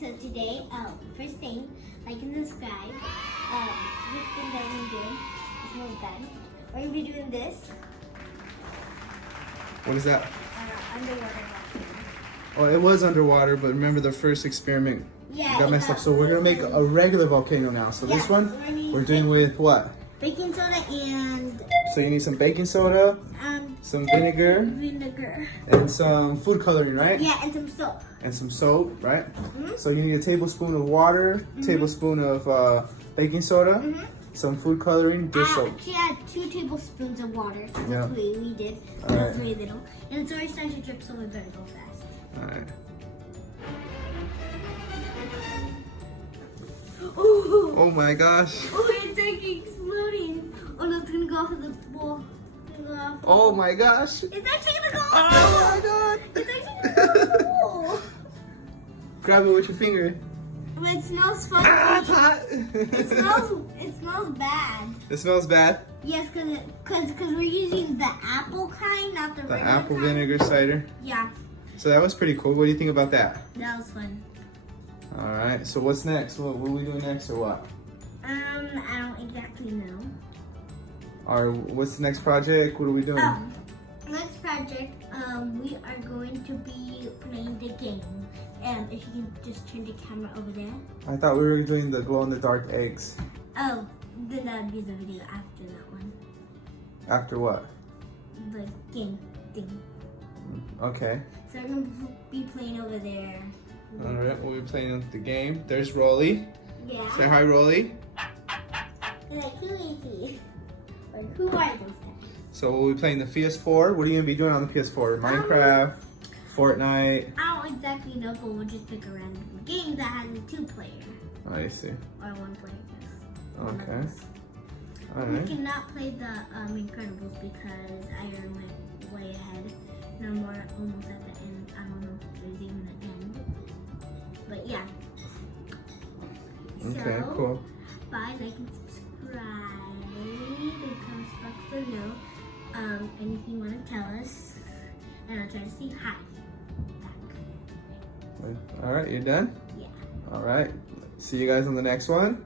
So today, first thing, like and subscribe. This thing that I'm doing is really bad. We're gonna be doing this. What is that? Underwater. Oh, it was underwater, but remember the first experiment Yeah, got messed up. So we're gonna make a regular volcano now. So this one, we're doing with what? Baking soda and So you need some baking soda, some vinegar, and some food coloring, right? yeah, and some soap. And some soap, right? So you need a tablespoon of water, tablespoon of baking soda, some food coloring, dish soap. Actually, I had 2 tablespoons of water. So Yeah. that's what we did. All That right. was very little. And it's already starting to drip, so we better go fast. All right. Oh, Oh my gosh. oh, it's like exploding. Oh no, it's gonna go off of the wall. Oh my gosh. It's actually gonna go off. Oh my god. It's actually gonna go off the wall. Grab it with your finger. But it smells funny. Ah, it's hot. It smells bad. It smells bad. Yes, cause we're using the apple kind, not the The regular apple kind. vinegar cider. Yeah, So that was pretty cool. What do you think about that? that was fun. All right. So what's next? What are we doing next or what? I don't exactly know. Or what's the next project? What are we doing? Next project, we are going to be playing the game. If you can just turn the camera over there. I thought we were doing the glow in the dark eggs. Oh, then that would be the video after that one. After what? The game thing. Okay. So we're gonna be playing over there. All right. We'll be playing the game. There's Rolly. Yeah. Say hi, Rolly. Like, who is he? Or who are those guys? So we'll be playing the PS4. What are you gonna be doing on the PS4? Minecraft, Fortnite. I don't exactly know, but we'll just pick a random game that has a 2-player. I see. Or 1-player, I guess. Okay. All We right. cannot play the Incredibles because I went way ahead. No more, almost at the end. I don't know if there's even an end. But yeah. Okay. So, Cool. bye, like and subscribe. And comment box below. Anything you want to tell us. And I'll try to say hi back. All right. You done? Yeah. All right. See you guys on the next one.